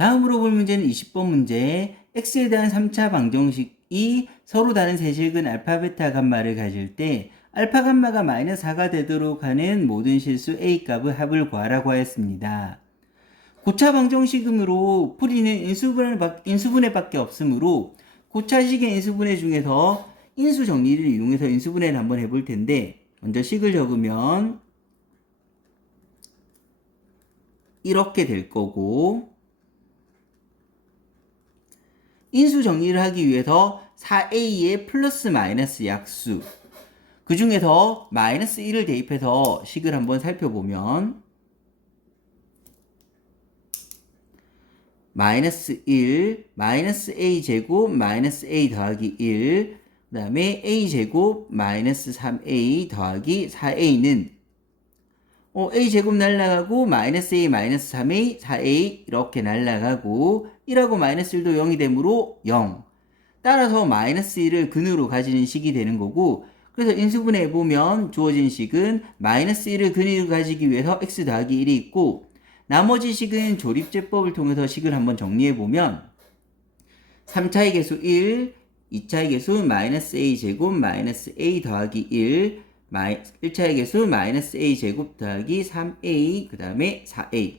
다음으로 볼 문제는 20번 문제. x에 대한 3차 방정식이 서로 다른 세실근 알파, 베타, 감마를 가질 때 알파, 감마가 마이너스 4가 되도록 하는 모든 실수 a 값의 합을 구하라고 하였습니다. 고차 방정식으로 풀이는 인수분해밖에 없으므로 고차식의 인수분해 중에서 인수 정리를 이용해서 인수분해를 한번 해볼 텐데, 먼저 식을 적으면 이렇게 될 거고, 인수 정리를 하기 위해서 4a의 플러스 마이너스 약수, 그 중에서 마이너스 1을 대입해서 식을 한번 살펴보면 마이너스 1, 마이너스 a 제곱 마이너스 a 더하기 1, 그 다음에 a 제곱 마이너스 3a 더하기 4a는 a 제곱 날라가고 마이너스 a 마이너스 3a 4a 이렇게 날라가고 1하고 마이너스 1도 0이 되므로 0. 따라서 마이너스 1을 근으로 가지는 식이 되는 거고, 그래서 인수분해 해보면 주어진 식은 마이너스 1을 근으로 가지기 위해서 x 더하기 1이 있고, 나머지 식은 조립제법을 통해서 식을 한번 정리해보면 3차의 개수 1, 2차의 개수 마이너스 a 제곱 마이너스 a 더하기 1, 1차의 개수 마이너스 a 제곱 더하기 3a, 그 다음에 4a,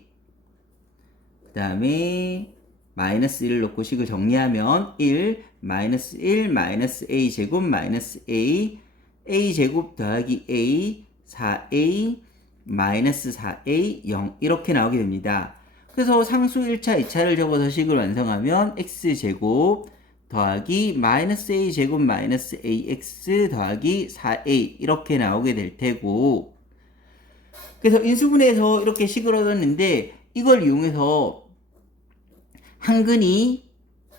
그 다음에 마이너스 1을 넣고 식을 정리하면 1, 마이너스 1, 마이너스 a 제곱 마이너스 a, a 제곱 더하기 a, 4a, 마이너스 4a, 0 이렇게 나오게 됩니다. 그래서 상수 1차, 2차를 적어서 식을 완성하면 x제곱 더하기 마이너스 a 제곱 마이너스 ax 더하기 4a 이렇게 나오게 될 테고, 그래서 인수분해에서 이렇게 식을 얻었는데 이걸 이용해서 한근이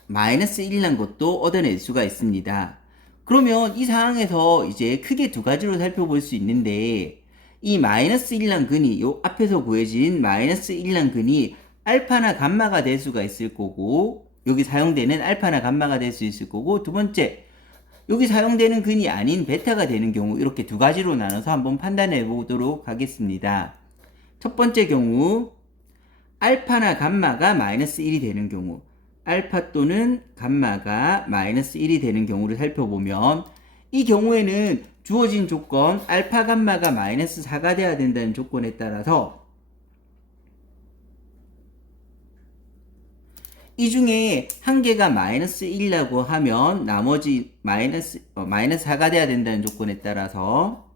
마이너스 1이란 것도 얻어낼 수가 있습니다. 그러면 이 상황에서 이제 크게 두 가지로 살펴볼 수 있는데, 이 마이너스 1란 근이 요 앞에서 구해진 마이너스 1란 근이 알파나 감마가 될 수가 있을 거고, 여기 사용되는 알파나 감마가 될 수 있을 거고, 두 번째 여기 사용되는 근이 아닌 베타가 되는 경우, 이렇게 두 가지로 나눠서 한번 판단해 보도록 하겠습니다. 첫 번째 경우, 알파나 감마가 마이너스 1이 되는 경우, 알파 또는 감마가 마이너스 1이 되는 경우를 살펴보면, 이 경우에는 주어진 조건 알파 감마가 마이너스 4가 돼야 된다는 조건에 따라서 이 중에 한 개가 마이너스 1이라고 하면 나머지 마이너스 4가 돼야 된다는 조건에 따라서,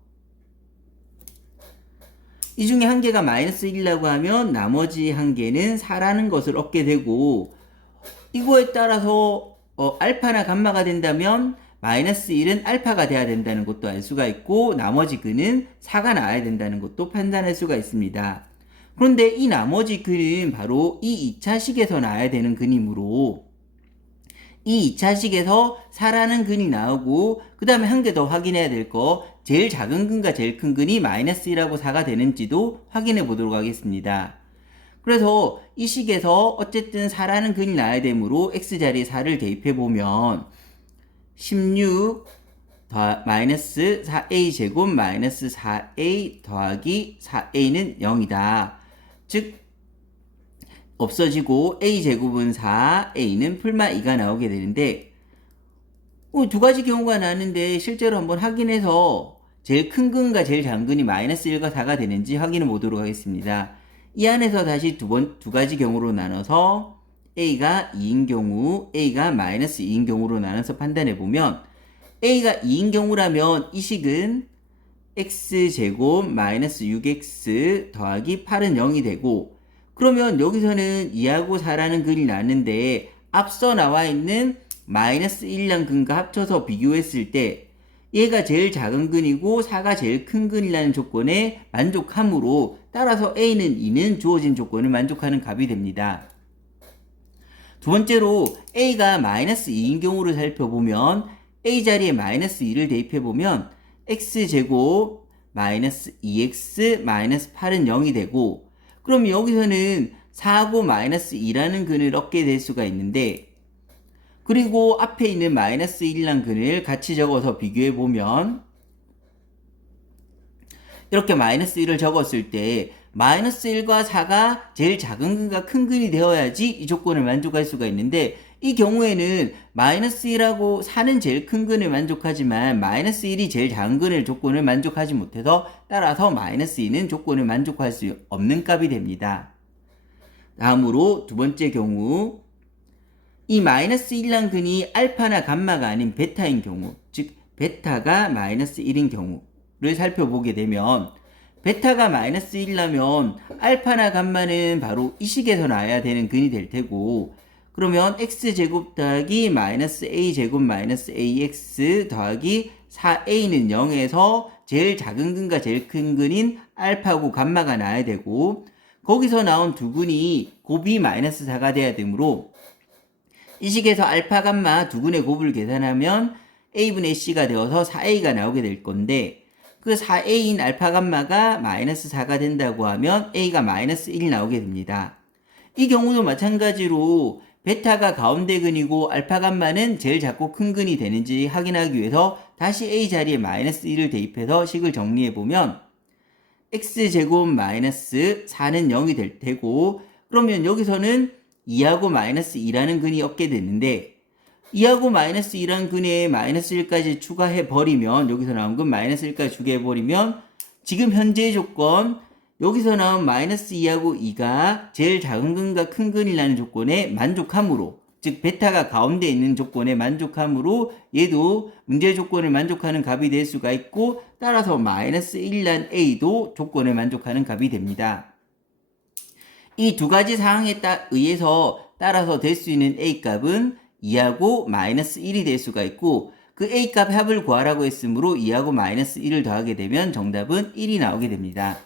이 중에 한 개가 마이너스 1이라고 하면 나머지 한 개는 4라는 것을 얻게 되고, 이거에 따라서 알파나 감마가 된다면 마이너스 1은 알파가 돼야 된다는 것도 알 수가 있고, 나머지 근은 4가 나와야 된다는 것도 판단할 수가 있습니다. 그런데 이 나머지 근은 바로 이 2차식에서 나와야 되는 근이므로 이 2차식에서 4라는 근이 나오고, 그 다음에 한 개 더 확인해야 될 거, 제일 작은 근과 제일 큰 근이 마이너스 1하고 4가 되는지도 확인해 보도록 하겠습니다. 그래서 이 식에서 어쨌든 4라는 근이 나와야 되므로 x자리에 4를 대입해 보면 16 마이너스 4a 제곱 마이너스 4a 더하기 4a는 0이다. 즉 없어지고 a 제곱은 4, a는 풀마 2가 나오게 되는데, 두 가지 경우가 나는데 실제로 한번 확인해서 제일 큰 근과 제일 작은 근이 마이너스 1과 4가 되는지 확인해 보도록 하겠습니다. 이 안에서 다시 두 가지 경우로 나눠서 a가 2인 경우, a가 마이너스 2인 경우로 나눠서 판단해 보면, a가 2인 경우라면 이 식은 x제곱 마이너스 6x 더하기 8은 0이 되고, 그러면 여기서는 2하고 4라는 근이 나는데 앞서 나와 있는 마이너스 1이란 근과 합쳐서 비교했을 때 얘가 제일 작은 근이고 4가 제일 큰 근이라는 조건에 만족하므로, 따라서 a는 2는 주어진 조건을 만족하는 값이 됩니다. 두 번째로 a가 마이너스 2인 경우를 살펴보면 a 자리에 마이너스 2를 대입해보면 x제곱 마이너스 2x 마이너스 8은 0이 되고, 그럼 여기서는 4하고 마이너스 2라는 근을 얻게 될 수가 있는데, 그리고 앞에 있는 마이너스 1이라는 근을 같이 적어서 비교해보면 이렇게 마이너스 1을 적었을 때 마이너스 1과 4가 제일 작은 근과 큰 근이 되어야지 이 조건을 만족할 수가 있는데 이 경우에는 마이너스 1하고 4는 제일 큰 근을 만족하지만 마이너스 1이 제일 작은 근을 조건을 만족하지 못해서 따라서 마이너스 2는 조건을 만족할 수 없는 값이 됩니다. 다음으로 두 번째 경우 이 마이너스 1란 근이 알파나 감마가 아닌 베타인 경우, 즉 베타가 마이너스 1인 경우를 살펴보게 되면 베타가 마이너스 1라면 알파나 감마는 바로 이 식에서 나와야 되는 근이 될 테고 그러면 x제곱 더하기 마이너스 a제곱 마이너스 ax 더하기 4a는 0에서 제일 작은 근과 제일 큰 근인 알파고 감마가 나와야 되고 거기서 나온 두 근이 곱이 마이너스 4가 돼야 되므로 이 식에서 알파 감마 두 근의 곱을 계산하면 a분의 c가 되어서 4a가 나오게 될 건데 그 4a인 알파 감마가 마이너스 4가 된다고 하면 a가 마이너스 1이 나오게 됩니다. 이 경우도 마찬가지로 베타가 가운데 근이고 알파 감마는 제일 작고 큰 근이 되는지 확인하기 위해서 다시 a 자리에 마이너스 1을 대입해서 식을 정리해보면 x제곱 마이너스 4는 0이 될 테고 그러면 여기서는 2하고 마이너스 2라는 근이 없게 되는데 2하고 마이너스 2라는 근에 마이너스 1까지 추가해버리면 여기서 나온 근 마이너스 1까지 추가해버리면 지금 현재의 조건 여기서 나온 마이너스 2하고 2가 제일 작은 근과 큰 근이라는 조건에 만족함으로 즉 베타가 가운데 있는 조건에 만족함으로 얘도 문제 조건을 만족하는 값이 될 수가 있고 따라서 마이너스 1란 a도 조건을 만족하는 값이 됩니다. 이 두 가지 상황에 의해서 따라서 될 수 있는 a 값은 2하고 마이너스 1이 될 수가 있고 그 a 값 합을 구하라고 했으므로 2하고 마이너스 1을 더하게 되면 정답은 1이 나오게 됩니다.